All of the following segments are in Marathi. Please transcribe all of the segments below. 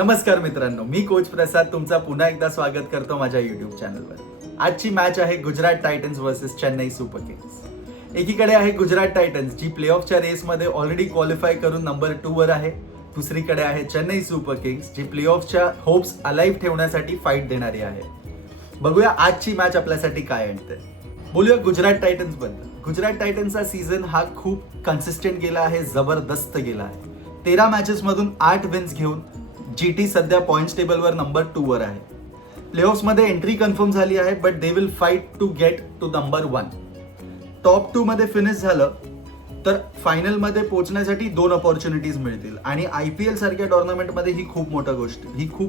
नमस्कार मित्रांनो, मी कोच प्रसाद तुमचा पुन्हा एकदा स्वागत करतो माझ्या YouTube चॅनलवर. आजची मॅच आहे Gujarat Titans versus Chennai super Kings. एकीकडे आहे गुजरात टायटन्स जी प्लेऑफच्या रेसमध्ये ऑलरेडी क्वालिफाय करून नंबर 2 वर आहे. दुसरीकडे आहे चेन्नई सुपर किंग्स जी प्लेऑफच्या होप्स अलाइव्ह ठेवण्यासाठी फाईट देणारी आहे. बघूया आजची मॅच आपल्यासाठी काय आणते. बोलूया गुजरात टायटन्स बद्दल. गुजरात टायटन्सचा सीझन हा खूप कन्सिस्टंट गेला आहे, जबरदस्त गेला आहे. 13 मॅचेस मधून 8 विन्स घेऊन जीटी सध्या पॉइंट्स टेबलवर नंबर 2 वर आहे. प्लेऑफ्स मध्ये एंट्री कन्फर्म झाली आहे, but they will fight to get to number 1. Top 2 मध्ये फिनिश झालं तर फायनल मध्ये पोहोचण्यासाठी 2 अपॉर्च्युनिटीज मिळतील आणि IPL सारख्या टुर्नामेंट मध्ये ही खूप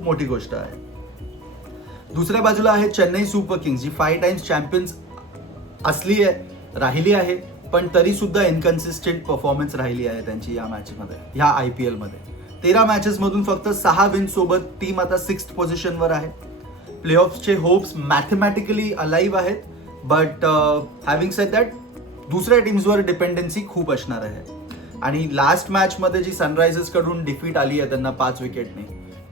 मोठी गोष्ट आहे. दुसऱ्या बाजूला आहे चेन्नई सुपर किंग्स जी 5 टाइम्स चॅम्पियन्स असली आहे, राहिली आहे, पण तरी सुद्धा इनकन्सिस्टंट परफॉर्मन्स राहिली आहे त्यांची या मॅच मध्ये, ह्या IPL मध्ये. 13 मॅचेस मधून फक्त 6 विन्स सोबत टीम आता 6th पोझिशनवर आहे. प्लेऑफ्सचे होप्स मॅथमॅटिकली अलाइव्ह आहेत, बट हॅव्हिंग सेड दॅट दुसऱ्या टीम्सवर डिपेंडन्सी खूप असणार आहे. आणि लास्ट मॅच मध्ये जी सनरायझर्स कडून डिफीट आली आहे त्यांना 5 विकेटने,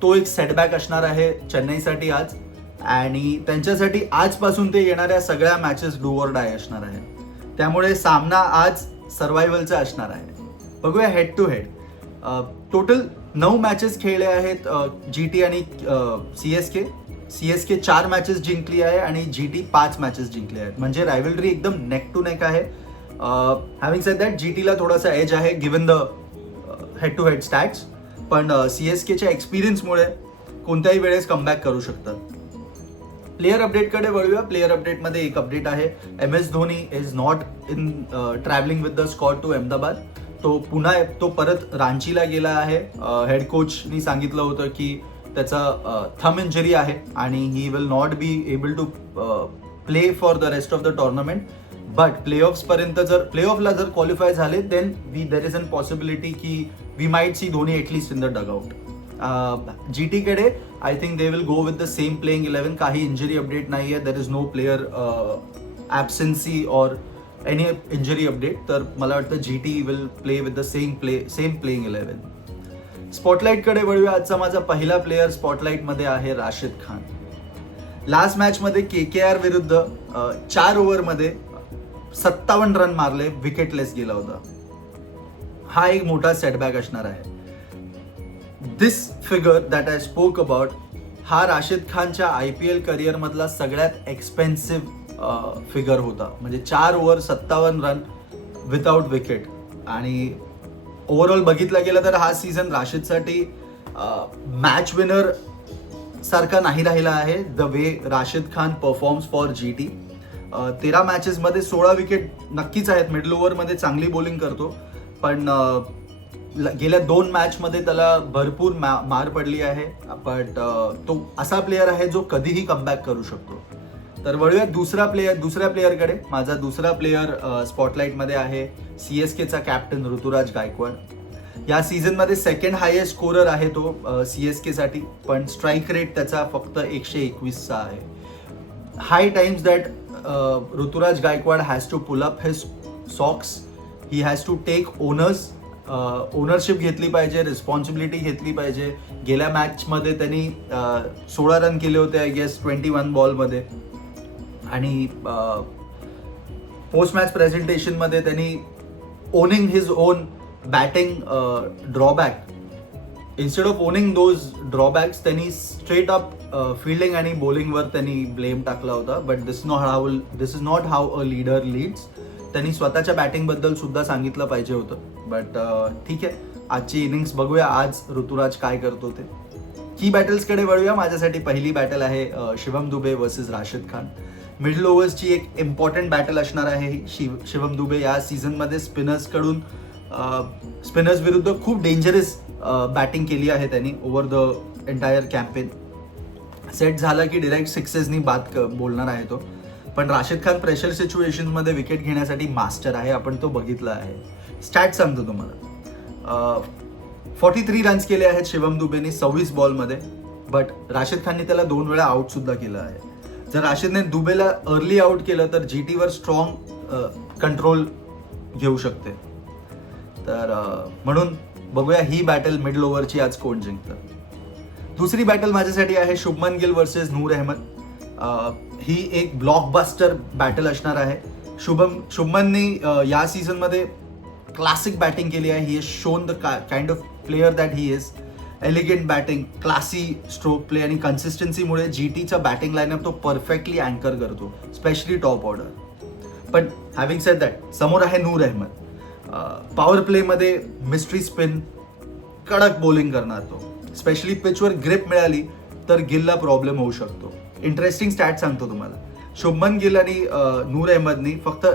तो एक सेटबॅक असणार आहे चेन्नईसाठी आज. आणि त्यांच्यासाठी आजपासून ते येणाऱ्या सगळ्या मॅचेस डू ऑर डाय असणार आहे. त्यामुळे सामना आज सर्व्हायव्हलचा असणार आहे. बघूया head to head. Total 9 matches खेळले आहेत जीटी आणि सीएसके 4 मॅचेस जिंकली आहे आणि जीटी 5 मॅचेस जिंकले आहेत. म्हणजे रायव्हलरी एकदम नेक टू नेक आहे. हॅव्हिंग सेड दॅट जीटीला थोडासा एज आहे given the head to head stats, पण सीएसकेच्या एक्सपिरियन्समुळे कोणत्याही वेळेस कमबॅक करू शकतात. प्लेयर अपडेटकडे वळूया. प्लेयर अपडेटमध्ये एक अपडेट आहे. MS Dhoni is not in travelling with the squad to Ahmedabad. तो परत रांचीला गेला आहे. हेड कोचनी सांगितलं होतं की त्याचा थंब इंजरी आहे आणि he will not be able to play for the rest of the tournament. But प्लेऑफला जर क्वालिफाय झाले then there is an possibility की we might see Dhoni at least in the dugout. GT कडे I think they will go with the same playing 11. काही इंजरी अपडेट नाही आहे. There is no player absence और एनी इंजरी अपडेट. तर मला वाटतं GT will play with the same playing 11. स्पॉटलाईटकडे वळूया. आजचा माझा पहिला प्लेयर स्पॉटलाईटमध्ये आहे राशिद खान. लास्ट मॅचमध्ये KKR विरुद्ध 4 ओव्हरमध्ये 57 रन मारले, विकेटलेस गेला होता. हा एक मोठा सेटबॅक असणार आहे. This figure that I spoke about हा राशिद खानच्या IPL करिअर मधला सगळ्यात एक्सपेन्सिव्ह फिगर होता. म्हणजे 4 ओव्हर 57 रन विदाउट विकेट. आणि ओव्हरऑल बघितलं गेलं तर हा सीझन राशिदसाठी मॅच विनर सारखा नाही राहिला आहे. The way Rashid Khan performs for GT. 13 मॅचेसमध्ये 16 wicket नक्कीच आहेत. मिडल ओव्हरमध्ये चांगली बॉलिंग करतो, पण गेल्या 2 मॅचमध्ये त्याला भरपूर मार पडली आहे. बट तो असा प्लेअर आहे जो कधीही कमबॅक करू शकतो. तर वळूया दुसऱ्या प्लेअरकडे. माझा दुसरा प्लेअर स्पॉटलाईटमध्ये आहे CSKचा कॅप्टन ऋतुराज गायकवाड. या सीझनमध्ये 2nd हायेस्ट स्कोरर आहे तो CSK साठी, पण स्ट्राईक रेट त्याचा फक्त 121चा आहे. High times that Ruturaj Gaikwad has to pull up his socks. He has to take ownership घेतली पाहिजे, रिस्पॉन्सिबिलिटी घेतली पाहिजे. गेल्या मॅचमध्ये त्यांनी 16 रन केले होते आय गेस 21 बॉलमध्ये. आणि पोस्ट मॅच प्रेझेंटेशनमध्ये त्यांनी owning his own batting drawback, instead of owning those drawbacks त्यांनी स्ट्रेट अप फिल्डिंग आणि बॉलिंगवर त्यांनी ब्लेम टाकला होता. But this is not how a leader leads. त्यांनी स्वतःच्या बॅटिंगबद्दल सुद्धा सांगितलं पाहिजे होतं. बट ठीक आहे, आजची इनिंग्स बघूया आज ऋतुराज काय करतो ते. की बॅटल्सकडे वळूया. माझ्यासाठी पहिली बॅटल आहे शिवम दुबे वर्सेस राशिद खान. मिडल ओव्हर्सची एक इम्पॉर्टंट बॅटल असणार आहे. शिवम दुबे या सीझनमध्ये स्पिनर्स विरुद्ध खूप डेंजरस बॅटिंग केली आहे त्यांनी over the entire campaign. Set झाला की डिरेक्ट सिक्सेसनी बोलणार आहे तो. पण राशिद खान प्रेशर सिच्युएशनमध्ये विकेट घेण्यासाठी मास्टर आहे. आपण तो बघितला आहे. स्टॅट सांगतो तुम्हाला. 43 रन्स केले आहेत शिवम दुबेने 26 बॉलमध्ये. बट राशिद खानने त्याला 2 वेळा आउट सुद्धा केलं आहे. जर राशिदने दुबेला अर्ली आउट केलं तर जीटीवर स्ट्रॉंग कंट्रोल घेऊ शकते. तर म्हणून बघूया ही बॅटल मिडल ओव्हरची आज कोण जिंकतं. दुसरी बॅटल माझ्यासाठी आहे शुभमन गिल वर्सेस नूर अहमद. ही एक ब्लॉकबस्टर बॅटल असणार आहे. शुभमनने या सीझनमध्ये क्लासिक बॅटिंग केली आहे. He is shown the kind of player that he is. Elegant batting, classy stroke play आणि कन्सिस्टन्सीमुळे जीटीचा बॅटिंग लाईनअप तो परफेक्टली अँकर करतो, स्पेशली टॉप ऑर्डर. पण हॅव्हिंग सेड दॅट, समोर आहे नूर अहमद. पॉवर प्लेमध्ये मिस्ट्री स्पिन, कडक बॉलिंग करणार तो. स्पेशली पिचवर ग्रिप मिळाली तर गिलला प्रॉब्लेम होऊ शकतो. इंटरेस्टिंग स्टॅट सांगतो तुम्हाला. शुभमन गिल आणि नूर अहमदनी फक्त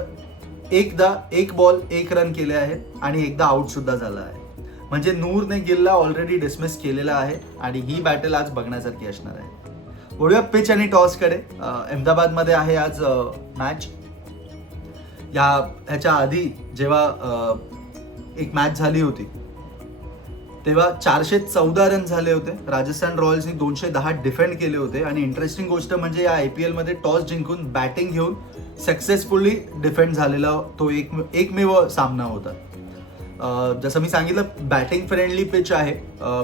एकदा 1 बॉल 1 रन केले आहेत आणि एकदा आउट सुद्धा झाला आहे. म्हणजे नूरने गिलला ऑलरेडी डिसमिस केलेला आहे आणि ही बॅटल आज बघण्यासारखी असणार आहे. वळूया पिच आणि टॉसकडे. अहमदाबादमध्ये आहे आज मॅच. ह्याच्या आधी जेव्हा एक मॅच झाली होती तेव्हा 414 रन झाले होते. राजस्थान रॉयल्सनी 210 डिफेंड केले होते. आणि इंटरेस्टिंग गोष्ट म्हणजे या IPL मध्ये टॉस जिंकून बॅटिंग घेऊन सक्सेसफुली डिफेंड झालेला तो एकमेव सामना होता. जसं मी सांगितलं बॅटिंग फ्रेंडली पिच आहे,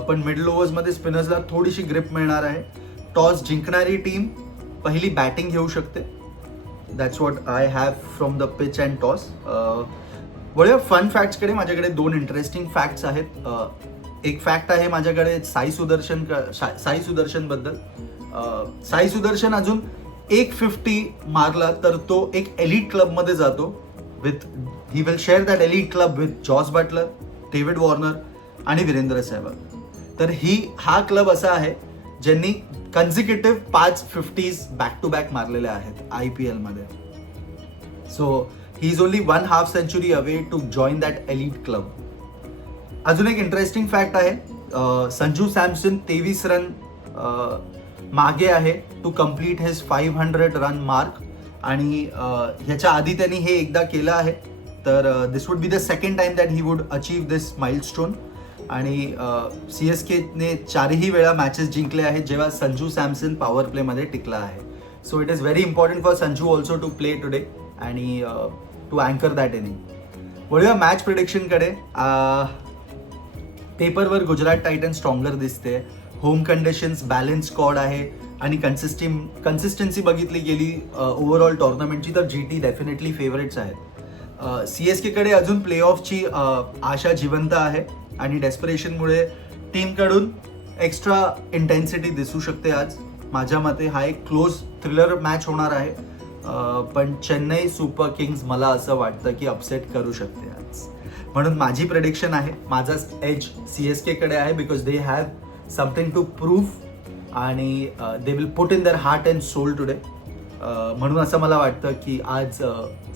पण मिडल ओव्हर्समध्ये स्पिनर्सला थोडीशी ग्रिप मिळणार आहे. टॉस जिंकणारी टीम पहिली बॅटिंग घेऊ शकते. That's what I have from the pitch and toss. वळूया फन फॅक्ट्सकडे. माझ्याकडे 2 इंटरेस्टिंग फॅक्ट्स आहेत. एक फॅक्ट आहे माझ्याकडे साई सुदर्शन बद्दल. साई सुदर्शन अजून 150 मारला तर तो एक एलिट क्लबमध्ये जातो. He will share that elite club with Jos Buttler, David Warner आणि वीरेंद्र सहवाग. तर हा क्लब असा आहे ज्यांनी consecutive 5 50s back to back मारलेले आहेत IPL मध्ये. So he is only 1 half century away to join that elite club. अजून एक इंटरेस्टिंग फॅक्ट आहे. संजू सॅमसन 23 रन मागे आहे to complete his 500 run mark. आणि ह्याच्या आधी त्यांनी हे एकदा केलं आहे. तर this would be the second time that he would achieve this milestone. आणि CSKने 4ही वेळा मॅचेस जिंकले आहेत जेव्हा संजू सॅमसन पॉवर प्लेमध्ये टिकला आहे. So it is very important for Sanju also to play today आणि टू अँकर दॅट इनिंग. वळूया मॅच प्रिडिक्शनकडे. पेपरवर गुजरात टायटन्स स्ट्रॉंगर दिसते. होम कंडिशन्स, बॅलन्स स्क्वॉड आहे आणि कन्सिस्टन्सी बघितली गेली ओव्हरऑल टुर्नामेंटची तर GT डेफिनेटली फेवरेट्स आहेत. CSKकडे अजून प्ले ऑफची आशा जिवंत आहे आणि डेस्परेशनमुळे टीमकडून एक्स्ट्रा इंटेन्सिटी दिसू शकते आज. माझ्या मते हा एक क्लोज थ्रिलर मॅच होणार आहे. पण चेन्नई सुपर किंग्स मला असं वाटतं की अपसेट करू शकते आज. म्हणून माझी प्रेडिक्शन आहे, माझा एज CSKकडे आहे because they have something to prove आणि they will put in their heart and soul today. म्हणून असं मला वाटतं की आज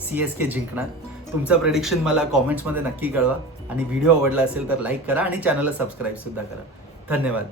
CSK जिंकणार. तुमचं प्रेडिक्शन मला कॉमेंट्समध्ये नक्की कळवा आणि व्हिडिओ आवडला असेल तर लाईक करा आणि चॅनलला सबस्क्राईब सुद्धा करा. धन्यवाद.